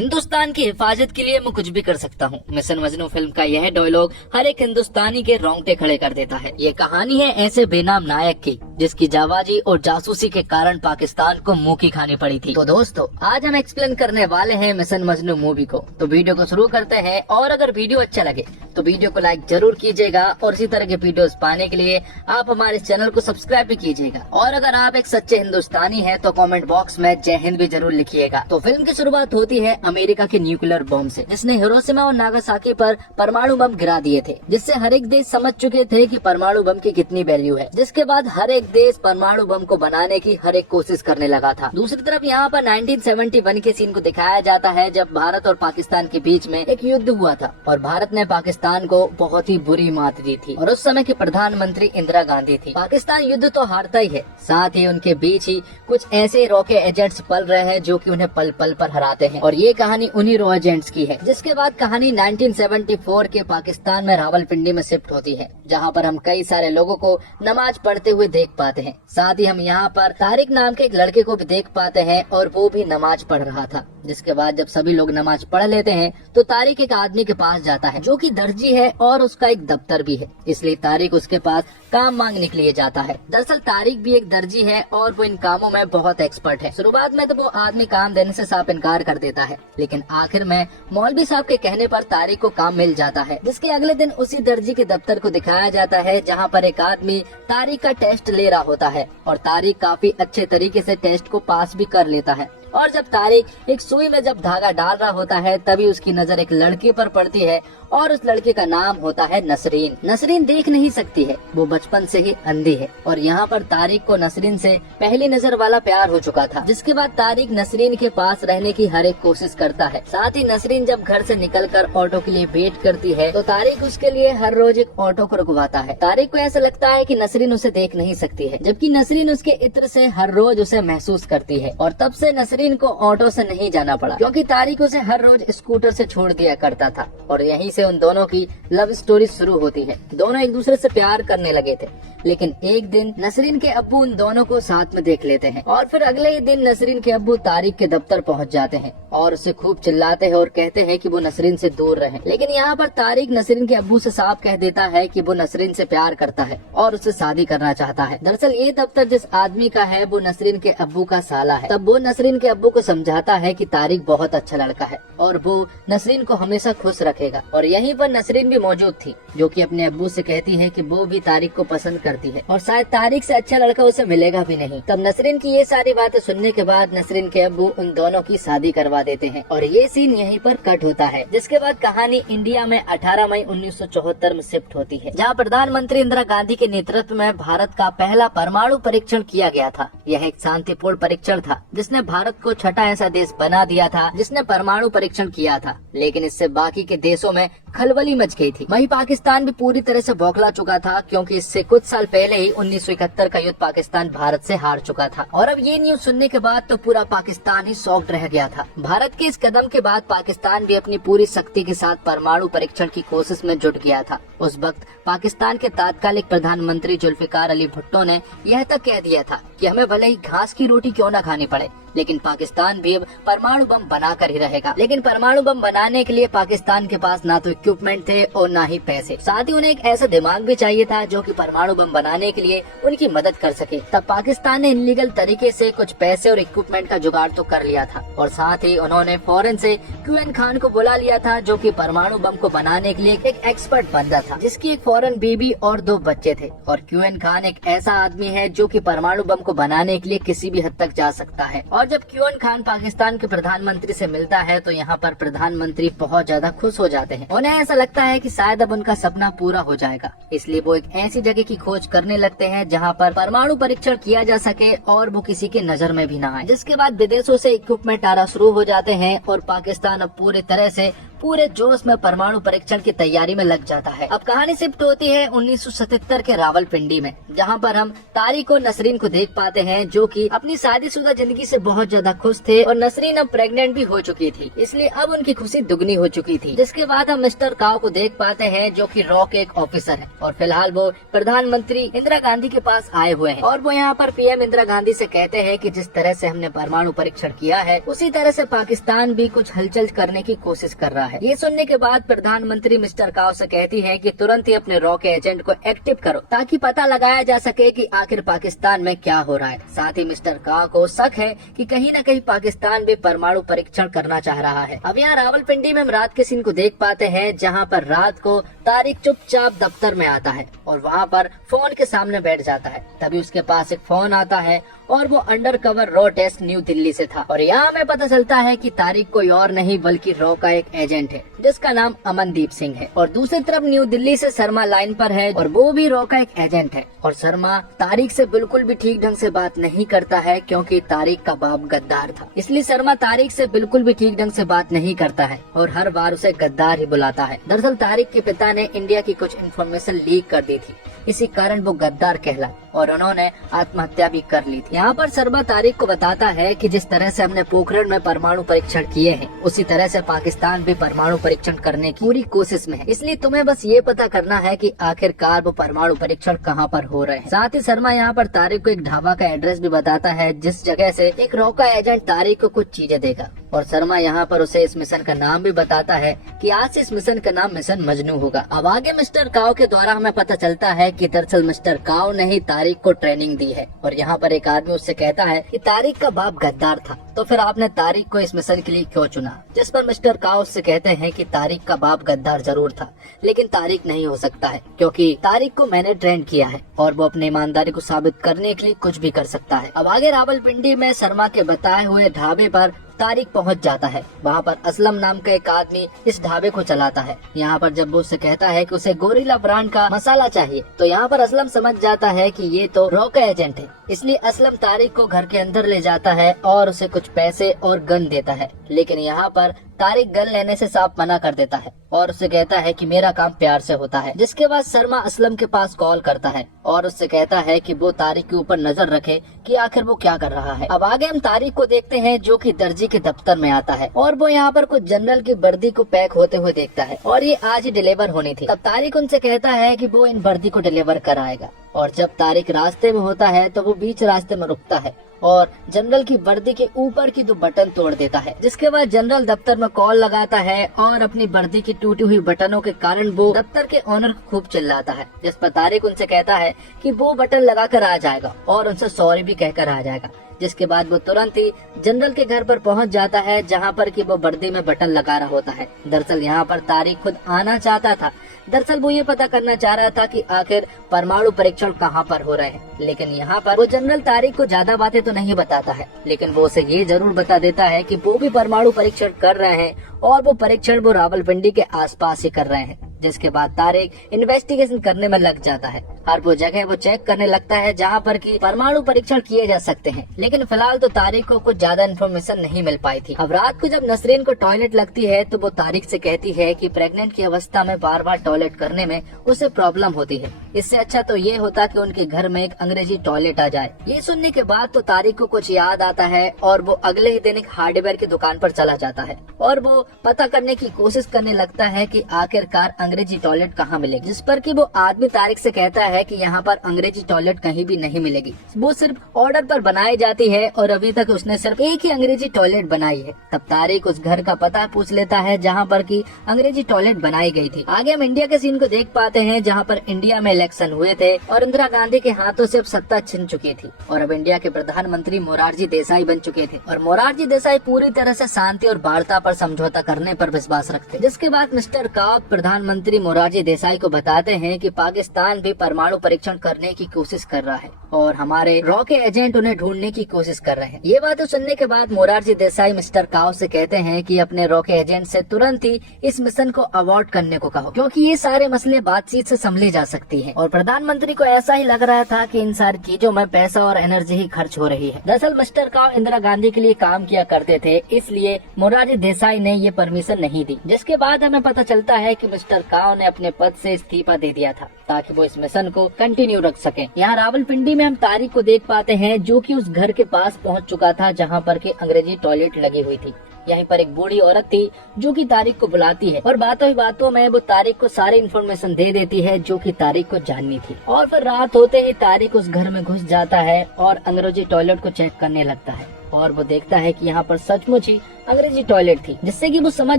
हिंदुस्तान की हिफाजत के लिए मैं कुछ भी कर सकता हूँ। मिशन मजनू फिल्म का यह डायलॉग हर एक हिंदुस्तानी के रोंगटे खड़े कर देता है। ये कहानी है ऐसे बेनाम नायक की जिसकी जाबाजी और जासूसी के कारण पाकिस्तान को मुंह की खानी पड़ी थी। तो दोस्तों, आज हम एक्सप्लेन करने वाले हैं मिशन मजनू मूवी को। तो वीडियो को शुरू करते हैं, और अगर वीडियो अच्छा लगे तो वीडियो को लाइक जरूर कीजिएगा, और इसी तरह के वीडियोस पाने के लिए आप हमारे चैनल को सब्सक्राइब भी कीजिएगा। और अगर आप एक सच्चे हिंदुस्तानी हैं तो कमेंट बॉक्स में जय हिंद भी जरूर लिखिएगा। तो फिल्म की शुरुआत होती है अमेरिका के न्यूक्लियर बॉम्ब से, जिसने हिरोशिमा और नागासाकी पर परमाणु बम गिरा दिए थे, जिससे हर एक देश समझ चुके थे कि परमाणु बम की कितनी वैल्यू है। जिसके बाद हर एक देश परमाणु बम को बनाने की हर एक कोशिश करने लगा था। दूसरी तरफ यहाँ पर 1971 के सीन को दिखाया जाता है, जब भारत और पाकिस्तान के बीच में एक युद्ध हुआ था और भारत ने पाकिस्तान को बहुत ही बुरी मात दी थी, और उस समय की प्रधानमंत्री इंदिरा गांधी थी। पाकिस्तान युद्ध तो हारता ही है, साथ ही उनके बीच ही कुछ ऐसे रॉ एजेंट्स पल रहे हैं जो कि उन्हें पल पल पर हराते हैं, और ये कहानी उन्हीं रॉ एजेंट्स की है। जिसके बाद कहानी 1974 के पाकिस्तान में रावलपिंडी में शिफ्ट होती है, जहाँ पर हम कई सारे लोगों को नमाज पढ़ते हुए देख पाते हैं। साथ ही हम यहाँ पर तारिक नाम के एक लड़के को भी देख पाते हैं, और वो भी नमाज पढ़ रहा था। जिसके बाद जब सभी लोग नमाज पढ़ लेते हैं तो तारिक एक आदमी के पास जाता है जो कि दर्जी है, और उसका एक दफ्तर भी है, इसलिए तारिक उसके पास काम मांगने के लिए जाता है। दरअसल तारिक भी एक दर्जी है और वो इन कामों में बहुत एक्सपर्ट है। शुरुआत में तो वो आदमी काम देने से साफ इनकार कर देता है, लेकिन आखिर में मौलवी साहब के कहने पर तारिक को काम मिल जाता है। जिसके अगले दिन उसी दर्जी के दफ्तर को दिखाया जाता है, जहाँ पर एक आदमी तारिक का टेस्ट ले रहा होता है, और तारिक काफी अच्छे तरीके से टेस्ट को पास भी कर लेता है। और जब तारिक एक सुई में जब धागा डाल रहा होता है, तभी उसकी नजर एक लड़की पर पड़ती है, और उस लड़के का नाम होता है नसरीन। नसरीन देख नहीं सकती है, वो बचपन से ही अंधी है, और यहाँ पर तारिक को नसरीन से पहली नजर वाला प्यार हो चुका था। जिसके बाद तारिक नसरीन के पास रहने की हर एक कोशिश करता है। साथ ही नसरीन जब घर से निकलकर ऑटो के लिए वेट करती है, तो तारिक उसके लिए हर रोज एक ऑटो को रुकवाता है। तारिक को ऐसा लगता है कि नसरीन उसे देख नहीं सकती है, जबकि नसरीन उसके इत्र से हर रोज उसे महसूस करती है। और तब से नसरीन को ऑटो से नहीं जाना पड़ा, क्योंकि तारिक उसे हर रोज स्कूटर से छोड़ दिया करता था, और यहीं से उन दोनों की लव स्टोरी शुरू होती है। दोनों एक दूसरे से प्यार करने लगे थे, लेकिन एक दिन नसरीन के अब्बू उन दोनों को साथ में देख लेते हैं, और फिर अगले ही दिन नसरीन के अब्बू तारिक के दफ्तर पहुंच जाते हैं और उसे खूब चिल्लाते हैं और कहते हैं कि वो नसरीन से दूर रहे। लेकिन यहाँ पर तारिक नसरीन के अब्बू से साफ कह देता है कि वो नसरीन से प्यार करता है और उससे शादी करना चाहता है। दरअसल ये दफ्तर जिस आदमी का है वो नसरीन के अब्बू का साला है। तब वो नसरीन के अब्बू को समझाता है कि तारिक बहुत अच्छा लड़का है और वो नसरीन को हमेशा खुश रखेगा। और यहीं पर नसरीन भी मौजूद थी, जो कि अपने अब्बू से कहती है कि वो भी तारिक को पसंद करती है, और शायद तारिक से अच्छा लड़का उसे मिलेगा भी नहीं। तब नसरीन की ये सारी बातें सुनने के बाद नसरीन के अब्बू उन दोनों की शादी करवा देते हैं, और ये सीन यहीं पर कट होता है। जिसके बाद कहानी इंडिया में 18 मई 1974 में शिफ्ट होती है, जहाँ प्रधानमंत्री इंदिरा गांधी के नेतृत्व में भारत का पहला परमाणु परीक्षण किया गया था। यह एक शांतिपूर्ण परीक्षण था, जिसने भारत को छठा ऐसा देश बना दिया था जिसने परमाणु परीक्षण किया था। लेकिन इससे बाकी के देशों में खलबली मच गई थी। वहीं पाकिस्तान भी पूरी तरह से बौखला चुका था, क्योंकि इससे कुछ साल पहले ही 1971 का युद्ध पाकिस्तान भारत से हार चुका था। और अब ये न्यूज सुनने के बाद तो पूरा पाकिस्तान ही शॉक्ड रह गया था। भारत के इस कदम के बाद पाकिस्तान भी अपनी पूरी शक्ति के साथ परमाणु परीक्षण की कोशिश में जुट गया था। उस वक्त पाकिस्तान के तात्कालिक प्रधानमंत्री जुल्फिकार अली भुट्टो ने यह तक कह दिया था कि हमें भले ही घास की रोटी क्यों न खानी पड़े, लेकिन पाकिस्तान भी अब परमाणु बम बनाकर ही रहेगा। लेकिन परमाणु बम बनाने के लिए पाकिस्तान के पास ना तो इक्विपमेंट थे और ना ही पैसे, साथ ही उन्हें एक ऐसा दिमाग भी चाहिए था जो कि परमाणु बम बनाने के लिए उनकी मदद कर सके। तब पाकिस्तान ने इनलीगल तरीके से कुछ पैसे और इक्विपमेंट का जुगाड़ तो कर लिया था, और साथ ही उन्होंने फौरन से क्यूएन खान को बुला लिया था, जो कि परमाणु बम को बनाने के लिए एक एक्सपर्ट बंदा था, जिसकी एक फौरन बीबी और 2 बच्चे थे। और क्यूएन खान एक ऐसा आदमी है जो कि परमाणु बम को बनाने के लिए किसी भी हद तक जा सकता है। और जब क्यूएन खान पाकिस्तान के प्रधानमंत्री से मिलता है तो यहाँ पर प्रधानमंत्री बहुत ज्यादा खुश हो जाते हैं। उन्हें ऐसा लगता है कि शायद अब उनका सपना पूरा हो जाएगा, इसलिए वो एक ऐसी जगह की खोज करने लगते हैं जहाँ पर परमाणु परीक्षण किया जा सके और वो किसी के नजर में भी ना आए। जिसके बाद विदेशों से इक्विपमेंट आना शुरू हो जाते हैं, और पाकिस्तान अब पूरी तरह से पूरे जोश में परमाणु परीक्षण की तैयारी में लग जाता है। अब कहानी शिफ्ट होती है 1977 के रावलपिंडी में, जहाँ पर हम तारिक और नसरीन को देख पाते हैं, जो कि अपनी शादीशुदा जिंदगी से बहुत ज्यादा खुश थे और नसरीन अब प्रेग्नेंट भी हो चुकी थी, इसलिए अब उनकी खुशी दुगनी हो चुकी थी। जिसके बाद हम मिस्टर काव को देख पाते हैं, जो कि रॉ के एक ऑफिसर है और फिलहाल वो प्रधानमंत्री इंदिरा गांधी के पास आए हुए हैं और वो यहाँ पर पीएम इंदिरा गांधी से कहते हैं कि जिस तरह से हमने परमाणु परीक्षण किया है उसी तरह से पाकिस्तान भी कुछ हलचल करने की कोशिश कर रहा है। ये सुनने के बाद प्रधानमंत्री मिस्टर काव से कहती है कि तुरंत ही अपने रॉ के एजेंट को एक्टिव करो ताकि पता लगाया जा सके कि आखिर पाकिस्तान में क्या हो रहा है। साथ ही मिस्टर काव को शक है कि कहीं न कहीं पाकिस्तान भी परमाणु परीक्षण करना चाह रहा है। अब यहाँ रावलपिंडी में हम रात के सीन को देख पाते हैं, जहाँ पर रात को तारिक चुपचाप दफ्तर में आता है और वहाँ पर फोन के सामने बैठ जाता है। तभी उसके पास एक फोन आता है और वो under cover raw desk new Delhi से था और यहाँ हमें पता चलता है कि तारिक कोई और नहीं बल्कि रॉ का एक एजेंट है जिसका नाम अमनदीप सिंह है। और दूसरी तरफ न्यू दिल्ली से शर्मा लाइन पर है और वो भी रॉ का एक एजेंट है और शर्मा तारिक से बिल्कुल भी ठीक ढंग से बात नहीं करता है क्योंकि तारिक का बाप गद्दार था, इसलिए शर्मा तारिक से बिल्कुल भी ठीक ढंग से बात नहीं करता है और हर बार उसे गद्दार ही बुलाता है। दरअसल तारिक के पिता ने इंडिया की कुछ इन्फॉर्मेशन लीक कर दी थी, इसी कारण वो गद्दार कहला और उन्होंने आत्महत्या भी कर ली थी। यहाँ पर शर्मा तारिक को बताता है कि जिस तरह से हमने पोखरण में परमाणु परीक्षण किए हैं उसी तरह से पाकिस्तान भी परमाणु परीक्षण करने की पूरी कोशिश में है, इसलिए तुम्हें बस ये पता करना है कि आखिरकार वो परमाणु परीक्षण कहाँ पर हो रहे हैं। साथ ही शर्मा यहाँ पर तारिक को एक ढाबा का एड्रेस भी बताता है जिस जगह से एक रॉ का एजेंट तारिक को कुछ चीजें देगा और शर्मा यहाँ पर उसे इस मिशन का नाम भी बताता है कि आज से इस मिशन का नाम मिशन मजनू होगा। अब आगे मिस्टर काव के द्वारा हमें पता चलता है कि दरअसल मिस्टर काव ने ही तारिक को ट्रेनिंग दी है और यहाँ पर एक आदमी उससे कहता है कि तारिक का बाप गद्दार था, तो फिर आपने तारिक को इस मिशन के लिए क्यों चुना? जिस पर मिस्टर काव उससे कहते हैं कि तारिक का बाप गद्दार जरूर था लेकिन तारिक नहीं हो सकता है क्योंकि तारिक को मैंने ट्रेन किया है और वो अपनी ईमानदारी को साबित करने के लिए कुछ भी कर सकता है। अब आगे रावलपिंडी में शर्मा के बताए हुए ढाबे पर तारिक पहुंच जाता है। वहाँ पर असलम नाम का एक आदमी इस ढाबे को चलाता है। यहाँ पर जब वो उससे कहता है कि उसे गोरिल्ला ब्रांड का मसाला चाहिए तो यहाँ पर असलम समझ जाता है कि ये तो रॉ का एजेंट है, इसलिए असलम तारिक को घर के अंदर ले जाता है और उसे कुछ पैसे और गन देता है। लेकिन यहाँ पर तारिक गन लेने से साफ मना कर देता है और उससे कहता है कि मेरा काम प्यार से होता है। जिसके बाद शर्मा असलम के पास कॉल करता है और उससे कहता है कि वो तारिक के ऊपर नजर रखे कि आखिर वो क्या कर रहा है। अब आगे हम तारिक को देखते हैं जो कि दर्जी के दफ्तर में आता है और वो यहाँ पर कुछ जनरल की वर्दी को पैक होते हुए देखता है और ये आज ही डिलीवर होनी थी। तब तारिक उनसे कहता है कि वो इन वर्दी को डिलीवर कराएगा और जब तारिक रास्ते में होता है तो वो बीच रास्ते में रुकता है और जनरल की वर्दी के ऊपर की 2 बटन तोड़ देता है। जिसके बाद जनरल दफ्तर में कॉल लगाता है और अपनी वर्दी की टूटी हुई बटनों के कारण वो दफ्तर के ओनर को खूब चिल्लाता है, जिस पर तारिक उनसे कहता है कि वो बटन लगाकर आ जाएगा और उनसे सॉरी भी कहकर आ जाएगा। जिसके बाद वो तुरंत ही जनरल के घर पर पहुंच जाता है जहां पर कि वो वर्दी में बटन लगा रहा होता है। दरअसल यहाँ पर तारिक खुद आना चाहता था। दरअसल वो ये पता करना चाह रहा था कि आखिर परमाणु परीक्षण कहाँ पर हो रहे हैं, लेकिन यहाँ पर वो जनरल तारिक को ज्यादा बातें तो नहीं बताता है, लेकिन वो उसे ये जरूर बता देता है कि वो भी परमाणु परीक्षण कर रहे हैं और वो परीक्षण वो रावलपिंडी के आसपास ही कर रहे हैं। जिसके बाद तारिक इन्वेस्टिगेशन करने में लग जाता है। हर वो जगह वो चेक करने लगता है जहाँ पर कि परमाणु परीक्षण किए जा सकते हैं, लेकिन फिलहाल तो तारिक को कुछ ज्यादा इन्फॉर्मेशन नहीं मिल पाई थी। अब रात को जब नसरीन को टॉयलेट लगती है तो वो तारिक से कहती है कि प्रेग्नेंट की अवस्था में बार बार टॉयलेट करने में उसे प्रॉब्लम होती है, इससे अच्छा तो ये होता कि उनके घर में एक अंग्रेजी टॉयलेट आ जाए। ये सुनने के बाद तो तारिक को कुछ याद आता है और वो अगले ही दिन एक हार्डवेयर की दुकान पर चला जाता है और वो पता करने की कोशिश करने लगता है कि आखिरकार अंग्रेजी टॉयलेट कहाँ मिलेगी। जिस पर कि वो आदमी तारिक से कहता है कि यहाँ पर अंग्रेजी टॉयलेट कहीं भी नहीं मिलेगी, वो सिर्फ ऑर्डर पर बनाई जाती है और अभी तक उसने सिर्फ एक ही अंग्रेजी टॉयलेट बनाई है। तब तारिक उस घर का पता पूछ लेता है जहाँ पर कि अंग्रेजी टॉयलेट बनाई गई थी। आगे हम इंडिया के सीन को देख पाते हैं जहाँ पर इंडिया में इलेक्शन हुए थे और इंदिरा गांधी के हाथों से अब सत्ता छिन चुकी थी और अब इंडिया के प्रधानमंत्री मोरारजी देसाई बन चुके थे और मोरारजी देसाई पूरी तरह से शांति और वार्ता पर समझौता करने पर विश्वास रखते। जिसके बाद मिस्टर काव प्रधानमंत्री मोरारजी देसाई को बताते हैं कि पाकिस्तान भी परमाणु परमाणु परीक्षण करने की कोशिश कर रहा है और हमारे रॉ के एजेंट उन्हें ढूंढने की कोशिश कर रहे हैं। ये बातें सुनने के बाद मोरारजी देसाई मिस्टर काओ से कहते हैं कि अपने रॉ के एजेंट से तुरंत ही इस मिशन को अवॉर्ड करने को कहो, क्योंकि ये सारे मसले बातचीत से संभले जा सकती है। और प्रधानमंत्री को ऐसा ही लग रहा था कि इन सारी चीजों में पैसा और एनर्जी ही खर्च हो रही है। दरअसल मिस्टर काओ इंदिरा गांधी के लिए काम किया करते थे, इसलिए मोरारजी देसाई ने ये परमिशन नहीं दी, जिसके बाद हमें पता चलता है कि मिस्टर काओ ने अपने पद से इस्तीफा दे दिया था ताकि वो इस मिशन को कंटिन्यू रख सकें। यहाँ रावलपिंडी में हम तारिक को देख पाते हैं, जो कि उस घर के पास पहुंच चुका था जहां पर कि अंग्रेजी टॉयलेट लगी हुई थी। यहीं पर एक बूढ़ी औरत थी जो कि तारिक को बुलाती है और बातों ही बातों में वो तारिक को सारी इन्फॉर्मेशन दे देती है जो कि तारिक को जाननी थी। और फिर रात होते ही तारिक उस घर में घुस जाता है और अंग्रेजी टॉयलेट को चेक करने लगता है और वो देखता है कि यहाँ पर सचमुच ही अंग्रेजी टॉयलेट थी, जिससे कि वो समझ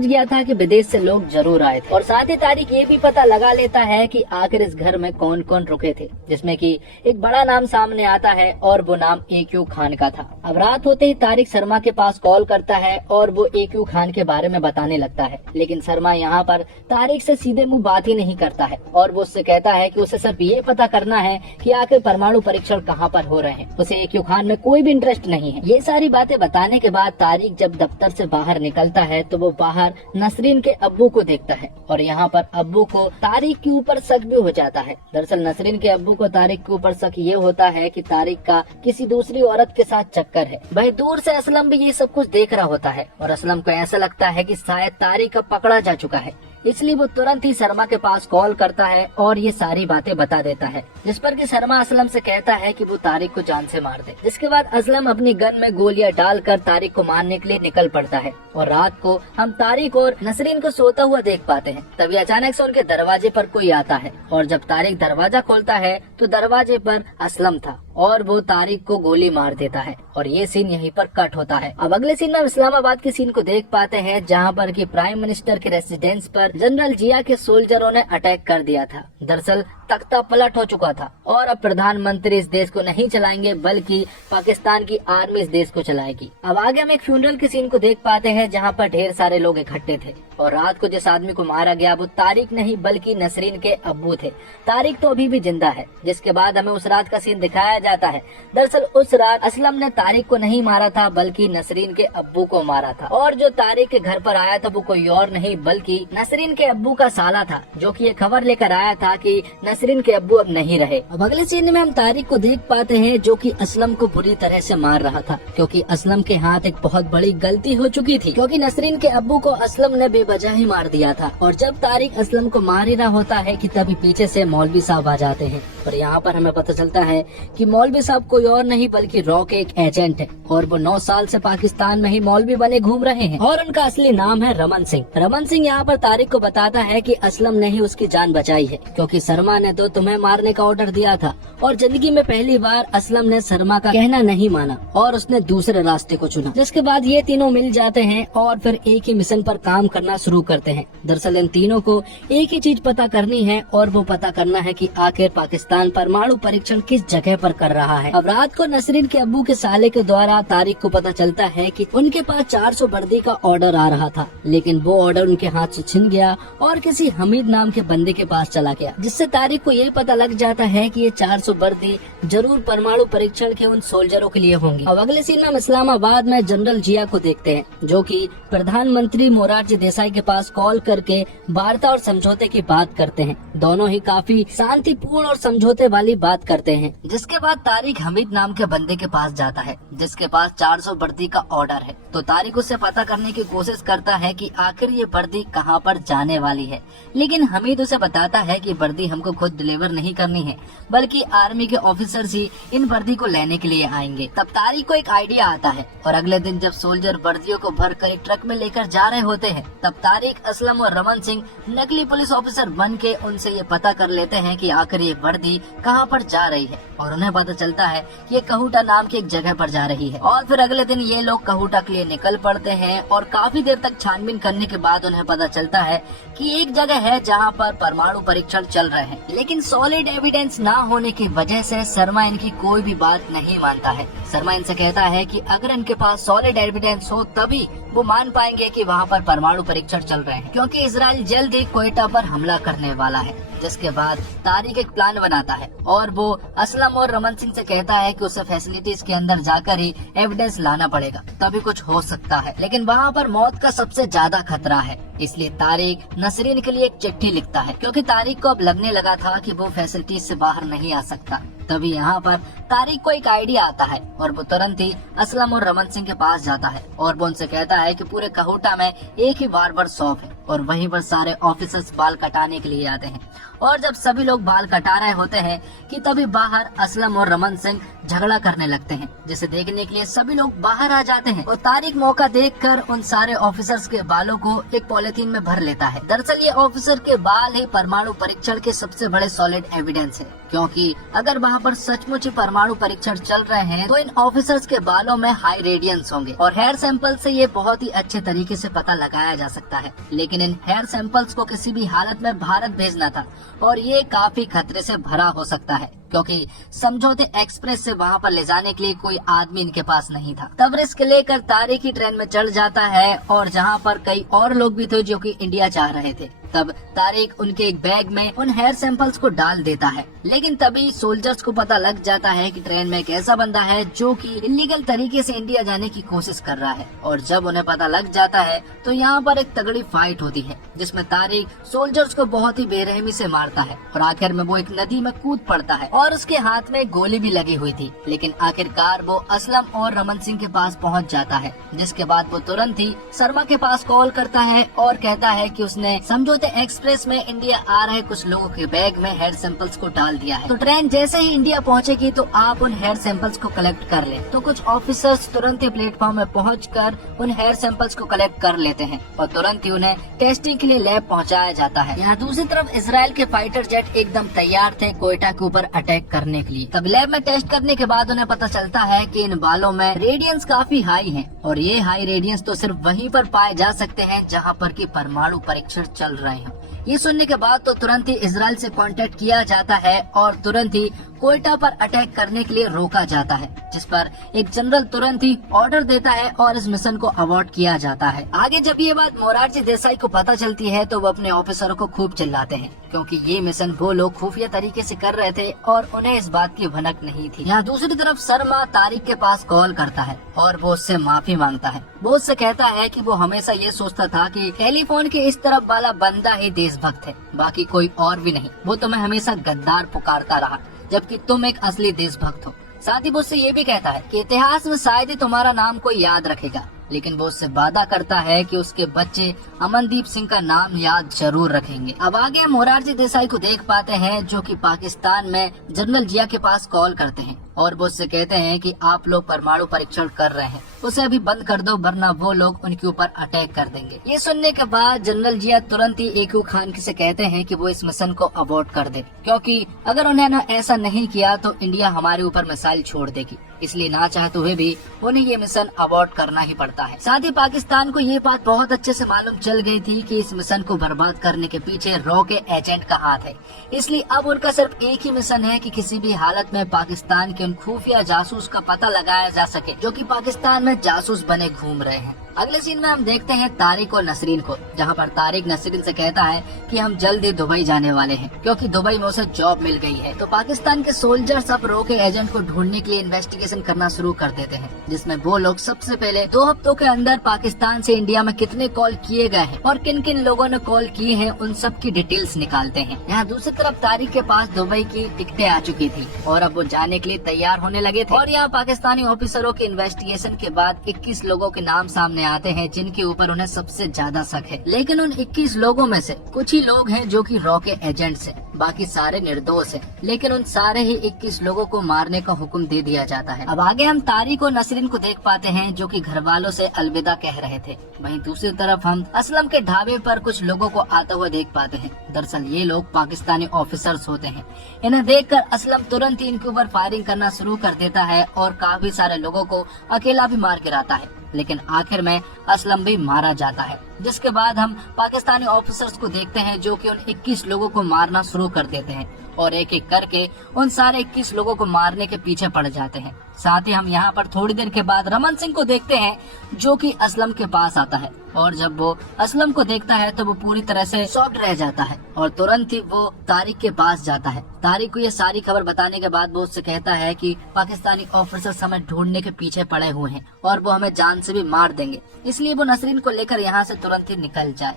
गया था कि विदेश से लोग जरूर आए थे। और साथ ही तारिक ये भी पता लगा लेता है कि आखिर इस घर में कौन कौन रुके थे, जिसमें कि एक बड़ा नाम सामने आता है और वो नाम AQ खान का था। अब रात होते ही तारिक शर्मा के पास कॉल करता है और वो AQ खान के बारे में बताने लगता है, लेकिन शर्मा यहाँ पर तारिक से सीधे मुंह बात ही नहीं करता है और वो उससे कहता है कि उसे सिर्फ ये पता करना है कि आखिर परमाणु परीक्षण कहाँ पर हो रहे हैं। उसे AQ खान में कोई भी इंटरेस्ट नहीं है। ये सारी बातें बताने के बाद तारिक जब दफ्तर से बाहर निकलता है तो वो बाहर नसरीन के अब्बू को देखता है और यहाँ पर अब्बू को तारिक के ऊपर शक भी हो जाता है। दरअसल नसरीन के अब्बू को तारिक के ऊपर शक ये होता है कि तारिक का किसी दूसरी औरत के साथ चक्कर है। वही दूर से असलम भी ये सब कुछ देख रहा होता है और असलम को ऐसा लगता है कि शायद तारिक अब पकड़ा जा चुका है, इसलिए वो तुरंत ही शर्मा के पास कॉल करता है और ये सारी बातें बता देता है, जिस पर कि शर्मा असलम से कहता है कि वो तारिक को जान से मार दे। जिसके बाद असलम अपनी गन में गोलियां डालकर तारिक को मारने के लिए निकल पड़ता है और रात को हम तारिक और नसरीन को सोता हुआ देख पाते हैं। तभी अचानक से उनके दरवाजे पर कोई आता है और जब तारिक दरवाजा खोलता है तो दरवाजे पर असलम था और वो तारिक को गोली मार देता है और ये सीन यहीं पर कट होता है। अब अगले सीन में हम इस्लामाबाद के सीन को देख पाते हैं, जहाँ पर कि प्राइम मिनिस्टर के रेसिडेंस पर जनरल जिया के सोल्जरों ने अटैक कर दिया था। दरअसल तख्ता पलट हो चुका था और अब प्रधानमंत्री इस देश को नहीं चलाएंगे बल्कि पाकिस्तान की आर्मी इस देश को चलाएगी। अब आगे हम एक फ्यूनरल के सीन को देख पाते हैं, जहाँ पर ढेर सारे लोग इकट्ठे थे और रात को जिस आदमी को मारा गया वो तारिक नहीं बल्कि नसरीन के अब्बू थे। तारिक तो अभी भी जिंदा है। जिसके बाद हमें उस रात का सीन दिखाया जाता है। दरअसल उस रात असलम ने तारिक को नहीं मारा था बल्कि नसरीन के अब्बू को मारा था और जो तारिक के घर पर आया था वो कोई और नहीं बल्कि नसरीन के अब्बू का साला था, जो कि ये खबर लेकर आया था कि नसरीन के अब्बू अब नहीं रहे। अब अगले सीन में हम तारिक को देख पाते हैं जो कि असलम को बुरी तरह से मार रहा था, क्योंकि असलम के हाथ एक बहुत बड़ी गलती हो चुकी थी, क्योंकि नसरीन के अब्बू को असलम ने बेवजह ही मार दिया था। और जब तारिक असलम को मार ही रहा होता है कि तभी पीछे से मौलवी साहब आ जाते हैं और यहाँ पर हमें पता चलता है कि मौलवी साहब कोई और नहीं बल्कि रॉ के एक एजेंट है और वो 9 साल से पाकिस्तान में ही मौलवी बने घूम रहे हैं और उनका असली नाम है रमन सिंह। रमन सिंह यहाँ पर तारिक को बताता है कि असलम ने ही उसकी जान बचाई है, क्योंकि शर्मा ने तो तुम्हें मारने का ऑर्डर दिया था और जिंदगी में पहली बार असलम ने शर्मा का कहना नहीं माना और उसने दूसरे रास्ते को चुना। जिसके बाद ये तीनों मिल जाते हैं और फिर एक ही मिशन पर काम करना शुरू करते हैं। दरअसल इन तीनों को एक ही चीज पता करनी है और वो पता करना है कि आखिर पाकिस्तान परमाणु परीक्षण किस जगह पर कर रहा है। अब रात को नसरीन के अब्बू के साले के द्वारा तारिक को पता चलता है कि उनके पास 400 वर्दी का ऑर्डर आ रहा था, लेकिन वो ऑर्डर उनके हाथ से छिन गया और किसी हमीद नाम के बंदे के पास चला गया, जिससे तारिक को यही पता लग जाता है कि ये 400 वर्दी जरूर परमाणु परीक्षण के उन सोल्जरों के लिए होंगी। अब अगले सीन में हम इस्लामाबाद में जनरल जिया को देखते हैं, जो कि प्रधानमंत्री मोरारजी देसाई के पास कॉल करके वार्ता और समझौते की बात करते हैं। दोनों ही काफी शांतिपूर्ण और समझौते वाली बात करते हैं। जिसके बाद तारिक हमीद नाम के बंदे के पास जाता है जिसके पास 400 वर्दी का ऑर्डर है। तो तारिक उससे पता करने की कोशिश करता है कि आखिर ये वर्दी कहाँ पर जाने वाली है, लेकिन हमीद उसे बताता है कि वर्दी हमको खुद डिलीवर नहीं करनी है बल्कि आर्मी के ऑफिसर्स ही इन वर्दी को लेने के लिए आएंगे। तब तारिक को एक आइडिया आता है और अगले दिन जब सोल्जर वर्दियों को भरकर एक ट्रक में लेकर जा रहे होते हैं, तब तारिक, असलम और रमन सिंह नकली पुलिस ऑफिसर बन के उनसे ये पता कर लेते हैं कि आखिर ये वर्दी कहाँ पर जा रही है और उन्हें पता चलता है कि ये कहूटा नाम की एक जगह पर जा रही है। और फिर अगले दिन ये लोग कहूटा के लिए निकल पड़ते हैं और काफी देर तक छानबीन करने के बाद उन्हें पता चलता है कि एक जगह है जहाँ पर परमाणु परीक्षण चल रहे हैं, लेकिन सॉलिड एविडेंस ना होने की वजह से शर्मा इनकी कोई भी बात नहीं मानता है। शर्मा इनसे कहता है कि अगर इनके पास सॉलिड एविडेंस हो तभी वो मान पाएंगे कि वहाँ पर परमाणु परीक्षण चल रहे हैं, क्योंकि इजराइल जल्द ही क्वेटा पर हमला करने वाला है। जिसके बाद तारिक एक प्लान बनाता है और वो असलम और रमन सिंह से कहता है कि उसे फैसिलिटीज के अंदर जाकर ही एविडेंस लाना पड़ेगा, तभी कुछ हो सकता है। लेकिन वहाँ पर मौत का सबसे ज्यादा खतरा है, इसलिए तारिक नसरीन के लिए एक चिट्ठी लिखता है, क्योंकि तारिक को अब लगने लगा था कि वो फैसिलिटीज से बाहर नहीं आ सकता। तभी यहाँ पर तारिक को एक आइडिया आता है और वो तुरंत ही असलम और रमन सिंह के पास जाता है और वो उनसे कहता है कि पूरे कहूटा में एक ही बार्बर शॉप है और वहीं पर सारे ऑफिसर्स बाल कटाने के लिए आते हैं। और जब सभी लोग बाल कटा रहे होते हैं कि तभी बाहर असलम और रमन सिंह झगड़ा करने लगते हैं, जिसे देखने के लिए सभी लोग बाहर आ जाते हैं और तारिक मौका देखकर उन सारे ऑफिसर्स के बालों को एक पॉलिथीन में भर लेता है। दरअसल ये ऑफिसर के बाल ही परमाणु परीक्षण के सबसे बड़े सॉलिड एविडेंस है, क्योंकि अगर वहाँ पर सचमुच ही परमाणु परीक्षण चल रहे हैं तो इन ऑफिसर्स के बालों में हाई रेडियंस होंगे और हेयर सैंपल से ये बहुत ही अच्छे तरीके से पता लगाया जा सकता है। लेकिन इन हेयर सैंपल्स को किसी भी हालत में भारत भेजना था और ये काफी खतरे से भरा हो सकता है, क्योंकि समझौते एक्सप्रेस से वहाँ पर ले जाने के लिए कोई आदमी इनके पास नहीं था। तब रिस्क लेकर तारिक ही ट्रेन में चढ़ जाता है और जहाँ पर कई और लोग भी थे जो कि इंडिया जा रहे थे। तब तारिक उनके एक बैग में उन हेयर सैंपल्स को डाल देता है, लेकिन तभी सोल्जर्स को पता लग जाता है कि ट्रेन में एक ऐसा बंदा है जो कि इलीगल तरीके से इंडिया जाने की कोशिश कर रहा है। और जब उन्हें पता लग जाता है तो यहाँ पर एक तगड़ी फाइट होती है, जिसमें तारिक सोल्जर्स को बहुत ही बेरहमी से मारता है और आखिर में वो एक नदी में कूद पड़ता है और उसके हाथ में गोली भी लगी हुई थी। लेकिन आखिरकार वो असलम और रमन सिंह के पास पहुँच जाता है, जिसके बाद वो तुरंत ही शर्मा के पास कॉल करता है और कहता है कि उसने समझौते एक्सप्रेस में इंडिया आ रहे कुछ लोगों के बैग में हेयर सैंपल्स को डाल दिया है, तो ट्रेन जैसे ही इंडिया पहुंचेगी तो आप उन हेयर सैंपल्स को कलेक्ट कर लें। तो कुछ ऑफिसर्स तुरंत ही प्लेटफॉर्म में पहुंचकर उन हेयर सैंपल्स को कलेक्ट कर लेते हैं और तुरंत ही उन्हें टेस्टिंग के लिए लैब पहुंचाया जाता है। यहाँ दूसरी तरफ इजराइल के फाइटर जेट एकदम तैयार थे क्वेटा के ऊपर अटैक करने के लिए। तब लैब में टेस्ट करने के बाद उन्हें पता चलता है कि इन बालों में रेडियंस काफी हाई है और ये हाई रेडियंस तो सिर्फ वहीं पर पाए जा सकते हैं जहाँ पर की परमाणु परीक्षण चल रहे हैं। ये सुनने के बाद तो तुरंत ही इजराइल से कांटेक्ट किया जाता है और तुरंत ही क्वेटा पर अटैक करने के लिए रोका जाता है, जिस पर एक जनरल तुरंत ही ऑर्डर देता है और इस मिशन को अबॉर्ट किया जाता है। आगे जब ये बात मोरारजी देसाई को पता चलती है तो वो अपने ऑफिसरों को खूब चिल्लाते हैं, क्योंकि ये मिशन वो लोग खुफिया तरीके से कर रहे थे और उन्हें इस बात की भनक नहीं थी। यहाँ दूसरी तरफ शर्मा तारिक के पास कॉल करता है और वो उससे माफी मांगता है। वो उससे कहता है कि वो हमेशा ये सोचता था कि टेलीफोन के इस तरफ वाला बंदा ही देशभक्त है, बाकी कोई और भी नहीं। वो तुम्हें हमेशा गद्दार पुकारता रहा, जबकि तुम एक असली देशभक्त हो। साथ ही वो उससे ये भी कहता है कि इतिहास में शायद ही तुम्हारा नाम कोई याद रखेगा, लेकिन वो उससे वादा करता है कि उसके बच्चे अमनदीप सिंह का नाम याद जरूर रखेंगे। अब आगे हम मोरारजी देसाई को देख पाते हैं, जो कि पाकिस्तान में जनरल जिया के पास कॉल करते हैं और वो उससे कहते हैं कि आप लोग परमाणु परीक्षण कर रहे हैं, उसे अभी बंद कर दो, वरना वो लोग उनके ऊपर अटैक कर देंगे। ये सुनने के बाद जनरल जिया तुरंत ही AQ खान से कहते हैं कि वो इस मिशन को अबॉर्ट कर दे, क्योंकि अगर उन्होंने ऐसा नहीं किया तो इंडिया हमारे ऊपर मिसाइल छोड़ देगी। इसलिए ना चाहते हुए भी उन्हें ये मिशन अबॉर्ट करना ही पड़ता है। साथ ही पाकिस्तान को ये बात बहुत अच्छे से मालूम चल गई थी कि इस मिशन को बर्बाद करने के पीछे रॉ के एजेंट का हाथ है। इसलिए अब उनका सिर्फ एक ही मिशन है कि किसी भी हालत में पाकिस्तान के उन खुफिया जासूस का पता लगाया जा सके, जो कि पाकिस्तान में जासूस बने घूम रहे हैं। अगले सीन में हम देखते हैं तारिक और नसरीन को, जहां पर तारिक नसरीन से कहता है कि हम जल्द ही दुबई जाने वाले हैं, क्योंकि दुबई में उसे जॉब मिल गई है। तो पाकिस्तान के सोल्जर्स अब रॉ के एजेंट को ढूंढने के लिए इन्वेस्टिगेशन करना शुरू कर देते हैं, जिसमें वो लोग सबसे पहले 2 हफ्तों के अंदर पाकिस्तान से इंडिया में कितने कॉल किए गए हैं और किन किन लोगों ने कॉल किए हैं उन सब की डिटेल्स निकालते हैं। यहाँ दूसरी तरफ तारिक के पास दुबई की टिकटें आ चुकी थी और अब वो जाने के लिए तैयार होने लगे थे। और यहाँ पाकिस्तानी ऑफिसरों के इन्वेस्टिगेशन के बाद 21 लोगों के नाम सामने आते हैं जिनके ऊपर उन्हें सबसे ज्यादा शक है। लेकिन उन 21 लोगों में से कुछ ही लोग हैं जो कि रॉ के एजेंट्स हैं, बाकी सारे निर्दोष हैं। लेकिन उन सारे ही 21 लोगों को मारने का हुक्म दे दिया जाता है। अब आगे हम तारिक और नसरीन को देख पाते हैं, जो कि घर वालों से अलविदा कह रहे थे। वहीं दूसरी तरफ हम असलम के ढाबे पर कुछ लोगों को आता हुआ देख पाते हैं। दरअसल ये लोग पाकिस्तानी ऑफिसर्स होते हैं। इन्हें देखकर असलम तुरंत ही इनके ऊपर फायरिंग करना शुरू कर देता है और काफी सारे लोगों को अकेला भी मार गिराता है। लेकिन आखिर में असलम भी मारा जाता है, जिसके बाद हम पाकिस्तानी ऑफिसर्स को देखते हैं जो कि उन 21 लोगों को मारना शुरू कर देते हैं और एक एक करके उन सारे 21 लोगों को मारने के पीछे पड़ जाते हैं। साथ ही हम यहाँ पर थोड़ी देर के बाद रमन सिंह को देखते हैं जो कि असलम के पास आता है, और जब वो असलम को देखता है तो वो पूरी तरह से शॉक्ड रह जाता है और तुरंत ही वो तारिक के पास जाता है। तारिक को ये सारी खबर बताने के बाद वो उससे कहता है कि पाकिस्तानी ऑफिसर्स हमें ढूंढने के पीछे पड़े हुए हैं और वो हमें जान से भी मार देंगे, इसलिए वो नसरीन को लेकर यहाँ से तुरंत ही निकल जाए।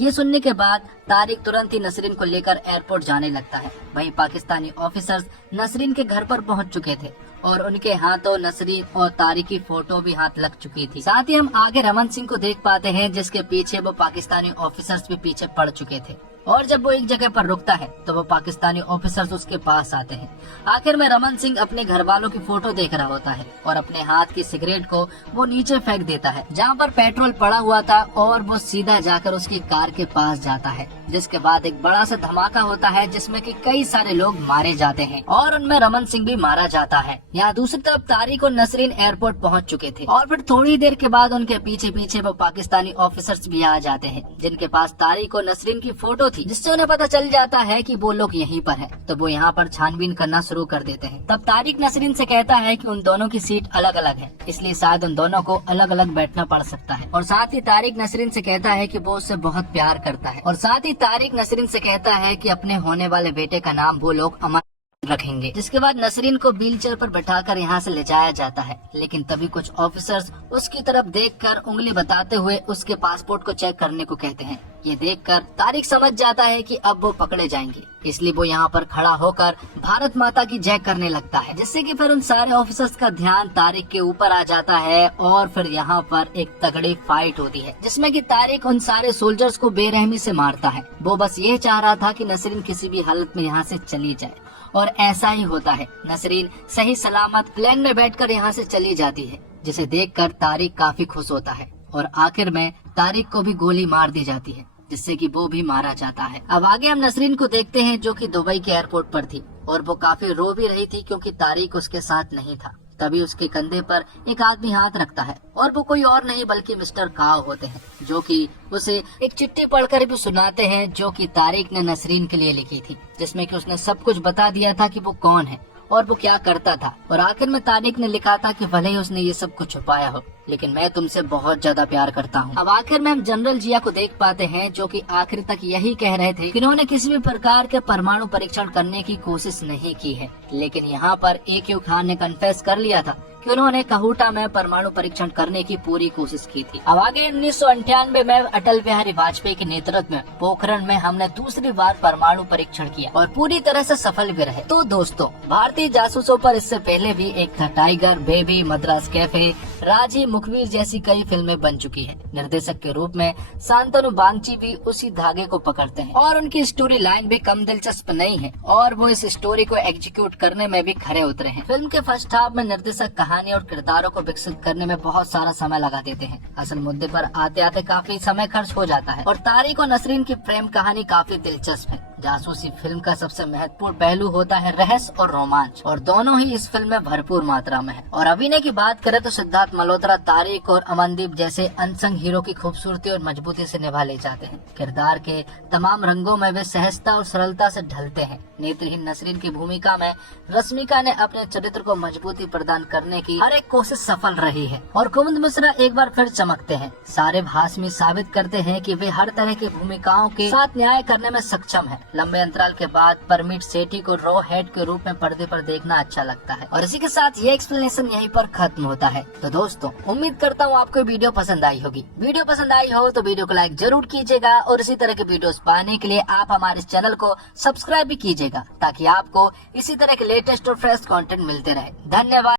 ये सुनने के बाद तारिक तुरंत ही नसरीन को लेकर एयरपोर्ट जाने लगता है। वहीं पाकिस्तानी ऑफिसर्स नसरीन के घर पर पहुंच चुके थे और उनके हाथों नसरीन और तारिक की फोटो भी हाथ लग चुकी थी। साथ ही हम आगे रमन सिंह को देख पाते हैं जिसके पीछे वो पाकिस्तानी ऑफिसर्स भी पीछे पड़ चुके थे, और जब वो एक जगह पर रुकता है तो वो पाकिस्तानी ऑफिसर्स उसके पास आते हैं। आखिर में रमन सिंह अपने घर वालों की फोटो देख रहा होता है और अपने हाथ की सिगरेट को वो नीचे फेंक देता है जहाँ पर पेट्रोल पड़ा हुआ था, और वो सीधा जाकर उसकी कार के पास जाता है, जिसके बाद एक बड़ा सा धमाका होता है जिसमें कि कई सारे लोग मारे जाते हैं और उनमें रमन सिंह भी मारा जाता है। यहाँ दूसरी तरफ तारिक और नसरीन एयरपोर्ट पहुँच चुके थे और फिर थोड़ी देर के बाद उनके पीछे पीछे वो पाकिस्तानी ऑफिसर्स भी आ जाते हैं जिनके पास तारिक और नसरीन की फोटो थी, जिससे उन्हें पता चल जाता है कि वो लोग यहीं पर है। तो वो यहाँ पर छानबीन करना शुरू कर देते हैं। तब तारिक नसरीन से कहता है कि उन दोनों की सीट अलग अलग है, इसलिए शायद उन दोनों को अलग अलग बैठना पड़ सकता है। और साथ ही तारिक नसरीन से कहता है कि वो उससे बहुत प्यार करता है, और साथ ही तारिक नसरीन से कहता है कि अपने होने वाले बेटे का नाम वो लोग अमर रखेंगे। जिसके बाद नसरीन को व्हील चेयर पर बैठाकर यहाँ से ले जाया जाता है, लेकिन तभी कुछ ऑफिसर्स उसकी तरफ देखकर उंगली बताते हुए उसके पासपोर्ट को चेक करने को कहते हैं। ये देखकर तारिक समझ जाता है कि अब वो पकड़े जाएंगे, इसलिए वो यहाँ पर खड़ा होकर भारत माता की जय करने लगता है, जिससे कि फिर उन सारे ऑफिसर्स का ध्यान तारिक के ऊपर आ जाता है और फिर यहाँ पर एक तगड़ी फाइट होती है जिसमें कि तारिक उन सारे सोल्जर्स को बेरहमी से मारता है। वो बस ये चाह रहा था कि नसरीन किसी भी हालत में यहाँ से चली जाए, और ऐसा ही होता है। नसरीन सही सलामत प्लेन में बैठकर यहाँ से चली जाती है, जिसे देखकर तारिक काफी खुश होता है, और आखिर में तारिक को भी गोली मार दी जाती है, जिससे कि वो भी मारा जाता है। अब आगे हम नसरीन को देखते हैं जो कि दुबई के एयरपोर्ट पर थी और वो काफी रो भी रही थी क्योंकि तारिक उसके साथ नहीं था। तभी उसके कंधे पर एक आदमी हाथ रखता है और वो कोई और नहीं बल्कि मिस्टर काव होते हैं, जो कि उसे एक चिट्ठी पढ़कर भी सुनाते हैं जो कि तारिक ने नसरीन के लिए लिखी थी, जिसमें कि उसने सब कुछ बता दिया था कि वो कौन है और वो क्या करता था। और आखिर में तारिक ने लिखा था कि भले ही उसने ये सब कुछ छुपाया हो, लेकिन मैं तुमसे बहुत ज्यादा प्यार करता हूँ। अब आखिर में हम जनरल जिया को देख पाते हैं जो कि आखिर तक यही कह रहे थे कि उन्होंने किसी भी प्रकार के परमाणु परीक्षण करने की कोशिश नहीं की है, लेकिन यहाँ पर AQ खान ने कन्फेस कर लिया था कि उन्होंने कहूटा में परमाणु परीक्षण करने की पूरी कोशिश की थी। अब आगे 1998 में अटल बिहारी वाजपेयी के नेतृत्व में पोखरण में हमने दूसरी बार परमाणु परीक्षण किया और पूरी तरह से सफल भी रहे। तो दोस्तों, भारतीय जासूसों पर इससे पहले भी एक था टाइगर, बेबी, मद्रास कैफे, राजी, मुखबिर जैसी कई फिल्में बन चुकी है। निर्देशक के रूप में शांतनु बागची भी उसी धागे को पकड़ते हैं और उनकी स्टोरी लाइन भी कम दिलचस्प नहीं है और वो इस स्टोरी को एग्जीक्यूट करने में भी खरे उतरे हैं। फिल्म के फर्स्ट हाफ में निर्देशक कहानी और किरदारों को विकसित करने में बहुत सारा समय लगा देते हैं। असल मुद्दे पर आते आते काफी समय खर्च हो जाता है और तारिक और नसरीन की प्रेम कहानी काफी दिलचस्प है। जासूसी फिल्म का सबसे महत्वपूर्ण पहलू होता है रहस्य और रोमांच, और दोनों ही इस फिल्म में भरपूर मात्रा में है। और अभिनय की बात करें तो सिद्धार्थ मल्होत्रा तारिक और अमनदीप जैसे अनसंग हीरो की खूबसूरती और मजबूती से निभा ले जाते हैं। किरदार के तमाम रंगों में वे सहजता और सरलता से ढलते हैं। नेत्रहीन नसरीन की भूमिका में रश्मिका ने अपने चरित्र को मजबूती प्रदान करने की हर एक कोशिश सफल रही है और कुमुद मिश्रा एक बार फिर चमकते हैं। सारे हाशमी साबित करते हैं कि वे हर तरह की भूमिकाओं के साथ न्याय करने में सक्षम है। लंबे अंतराल के बाद परमिट सेठी को रॉ हेड के रूप में पर्दे पर देखना अच्छा लगता है। और इसी के साथ ये एक्सप्लेनेशन यहीं पर खत्म होता है। तो दोस्तों, उम्मीद करता हूँ आपको वीडियो पसंद आई होगी। वीडियो पसंद आई हो तो वीडियो को लाइक जरूर कीजिएगा और इसी तरह के वीडियोस पाने के लिए आप हमारे चैनल को सब्सक्राइब भी कीजिएगा, ताकि आपको इसी तरह के लेटेस्ट और फ्रेश कंटेंट मिलते रहे। धन्यवाद।